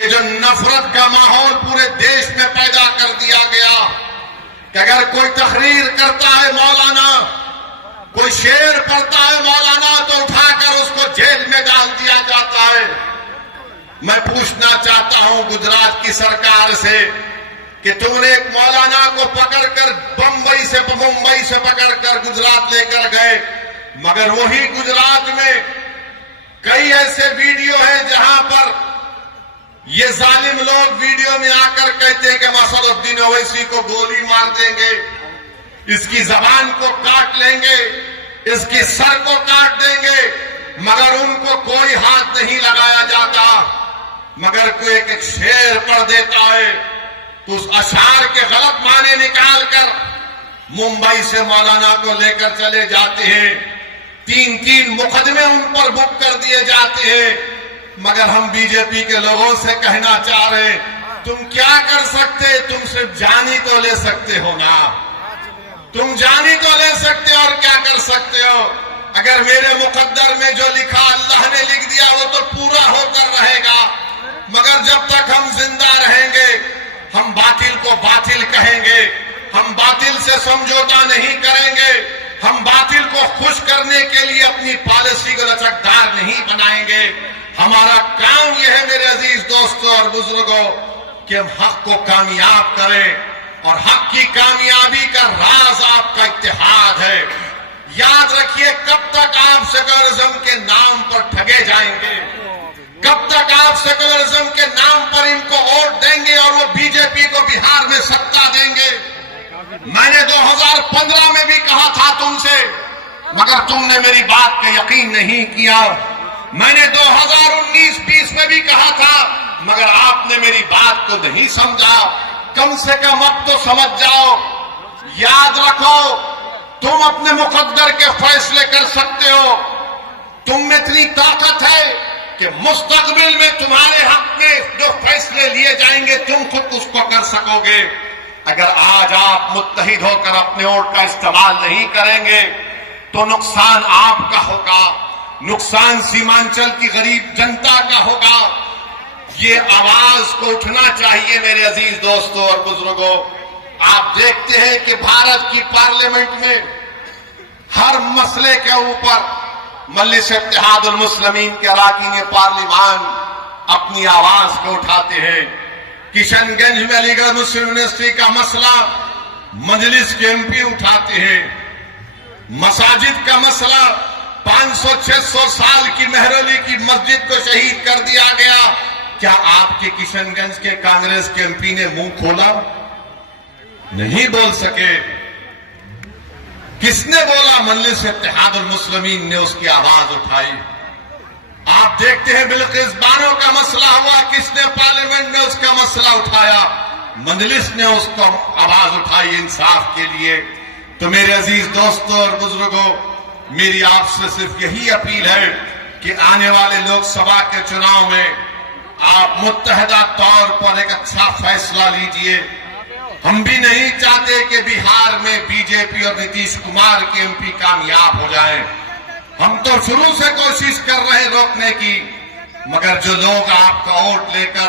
ये जो नफरत का माहौल पूरे देश में पैदा कर दिया गया कि अगर कोई तकरीर करता है मौलाना, कोई शेर पढ़ता है मौलाना, तो उठाकर उसको जेल में डाल दिया जाता है। मैं पूछना चाहता हूं गुजरात की सरकार से कि तुमने एक मौलाना को पकड़कर मुंबई से पकड़कर गुजरात लेकर गए, मगर वही गुजरात में कई ऐसे वीडियो हैं जहां पर ये जालिम लोग वीडियो में आकर कहते हैं कि मसदुद्दीन ओवैसी को गोली मार देंगे, इसकी जबान को काट लेंगे, इसकी सर को काट देंगे, मगर उनको कोई हाथ नहीं लगाया जाता। मगर कोई एक शेर पढ़ देता है तो उस अशार के गलत माने निकालकर मुंबई से मौलाना को लेकर चले जाते हैं। 3-3 मुकदमे उन पर बुक कर दिए जाते हैं। मगर हम बीजेपी के लोगों से कहना चाह रहे हैं, तुम क्या कर सकते? तुम सिर्फ जानी तो ले सकते हो ना, तुम जानी तो ले सकते हो और क्या कर सकते हो? अगर मेरे मुकद्दर में जो लिखा अल्लाह ने लिख दिया वो तो पूरा होकर रहेगा, मगर जब तक हम जिंदा रहेंगे हम बातिल को बातिल कहेंगे, हम बातिल से समझौता नहीं करेंगे, हम बातिल को खुश करने के लिए अपनी पॉलिसी को लचकदार नहीं बनाएंगे। हमारा काम यह है मेरे अजीज दोस्तों और बुजुर्गों कि हम हक को कामयाब करें, और हक की कामयाबी का राज आपका इत्तेहाद है। याद रखिए, कब तक आप सेकुलरिज्म के नाम पर ठगे जाएंगे? कब तक आप सेकुलरिज्म के नाम पर इनको वोट देंगे और वो बीजेपी को बिहार में सत्ता देंगे? मैंने 2015 में भी कहा था तुमसे, मगर तुमने मेरी बात का यकीन नहीं किया। मैंने 2019-20 में भी कहा था, मगर आपने मेरी बात को नहीं समझा। कम से कम अब तो समझ जाओ। याद रखो, तुम अपने मुकद्दर के फैसले कर सकते हो। तुम में इतनी ताकत है कि मुस्तकबिल में तुम्हारे हक में जो फैसले लिए जाएंगे तुम खुद उसको कर सकोगे। अगर आज आप मुत्तहिद होकर अपने वोट का इस्तेमाल नहीं करेंगे तो नुकसान आपका होगा, नुकसान सीमांचल की गरीब जनता का होगा। ये आवाज को उठना चाहिए मेरे अजीज दोस्तों और बुजुर्गों। आप देखते हैं कि भारत की पार्लियामेंट में हर मसले के ऊपर मजलिस इत्तेहादुल मुस्लिमीन के अरकान पार्लिमान अपनी आवाज को उठाते हैं। किशनगंज में अलीगढ़ मुस्लिम यूनिवर्सिटी का मसला मजलिस के एमपी उठाते हैं। मसाजिद का मसला 500-600 साल की मेहरौली की मस्जिद को शहीद कर दिया गया। क्या आपके किशनगंज के कांग्रेस के एमपी ने मुंह खोला? नहीं बोल सके। किसने बोला? मजलिस इत्तेहादुल मुस्लिमीन ने उसकी आवाज उठाई। आप देखते हैं बिल्किस बानो का मसला हुआ, किसने पार्लियामेंट में उसका मसला उठाया? मजलिस ने उसको आवाज उठाई इंसाफ के लिए। तो मेरे अजीज दोस्तों और बुजुर्गों, मेरी आपसे सिर्फ यही अपील है कि आने वाले लोकसभा के चुनाव में आप मुत्तहिदा तौर पर एक अच्छा फैसला लीजिए। हम भी नहीं चाहते कि बिहार में बीजेपी और नीतीश कुमार के एमपी कामयाब हो जाएं। हम तो शुरू से कोशिश कर रहे रोकने की, मगर जो लोग आपका वोट लेकर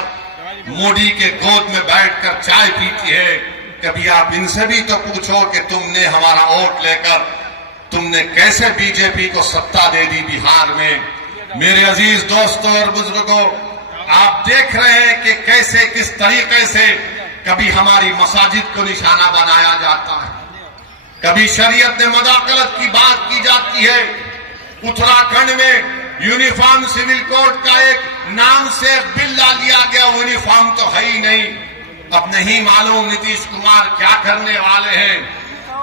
मोदी के गोद में बैठकर चाय पीती है, कभी आप इनसे भी तो पूछो कि तुमने हमारा वोट लेकर तुमने कैसे बीजेपी को सत्ता दे दी बिहार में। मेरे अजीज दोस्तों और बुजुर्गों, आप देख रहे हैं कि कैसे किस तरीके से कभी हमारी मसाजिद को निशाना बनाया जाता है, कभी शरीयत में मदाखलत की बात की जाती है। उत्तराखंड में यूनिफॉर्म सिविल कोड का एक नाम से एक बिल ला लिया गया, यूनिफॉर्म तो है ही नहीं। अब नहीं मालूम नीतीश कुमार क्या करने वाले हैं।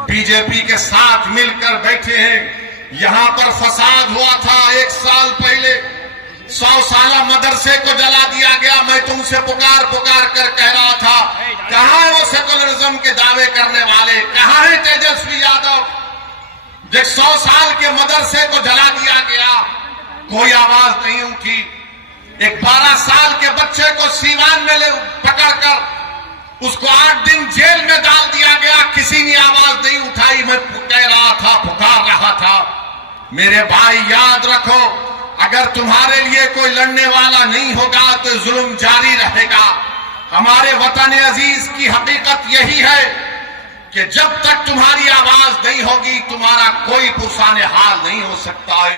बीजेपी के साथ मिलकर बैठे हैं। यहां पर फसाद हुआ था 1 साल पहले, 100 साला मदरसे को जला दिया गया। मैं तुमसे पुकार कर कह रहा था, कहां है वो सेकुलरिज्म के दावे करने वाले? कहां है तेजस्वी यादव? जब 100 साल के मदरसे को जला दिया गया, कोई आवाज नहीं उठी। एक 12 साल के बच्चे को सीवान में पकड़कर उसको 8 दिन जेल में डाल दिया गया, किसी ने आवाज नहीं उठाई। मैं कह रहा था, पुकार रहा था। मेरे भाई याद रखो, अगर तुम्हारे लिए कोई लड़ने वाला नहीं होगा तो जुल्म जारी रहेगा। हमारे वतन अजीज की हकीकत यही है कि जब तक तुम्हारी आवाज नहीं होगी तुम्हारा कोई पुरसाने हाल नहीं हो सकता है।